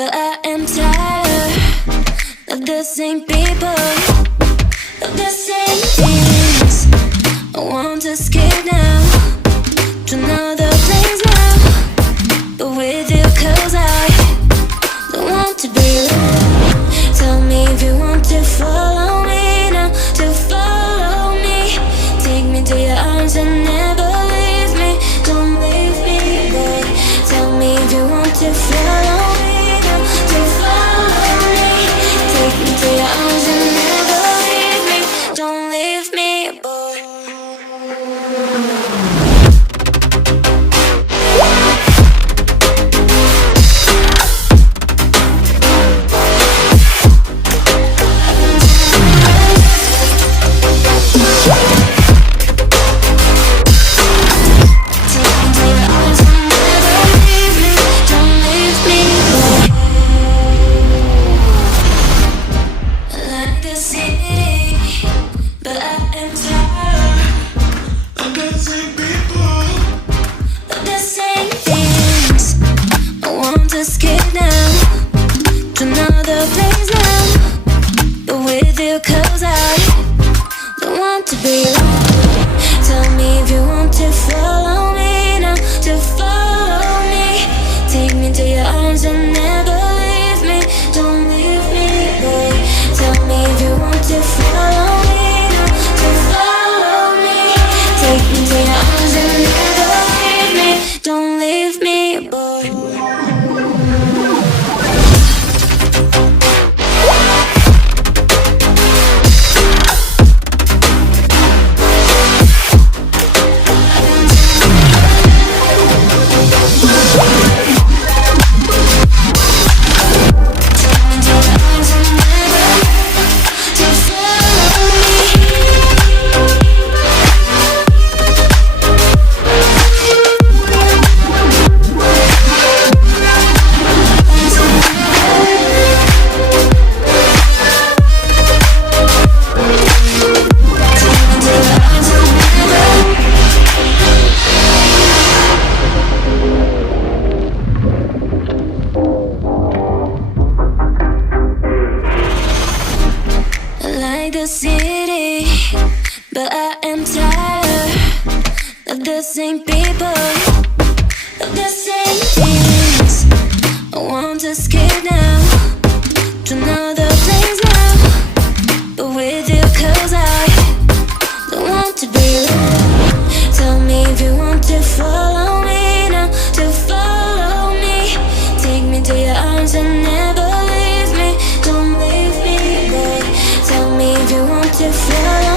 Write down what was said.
but I am tired of the same people, of the same things. I want to escape now to another place now, but with you, 'cause I don't want to be alone. Tell me if you want to follow me now, to follow me. Take me to your arms and never leave me. Don't leave me, boy. Tell me if you want to follow me now, to follow me. Take me to your arms and never leave me. Don't leave me, boy. Escape now to another place now, but with you, 'cause I don't want to be alone. Tell me if you want to follow me now, to follow me. Take me to your arms and never leave me. Don't leave me, boy. Tell me if you want to follow me now, to follow me. Take me to your arms and never leave me. Don't leave me, boy. The city, but I am tired of the same people, of the same things. I want to escape now to another place now, but with you, 'cause I don't want to be alone. Tell me if you want to follow me now, to follow me. Take me to your arms and never leave me. Don't leave me, boy. Tell me if you want to follow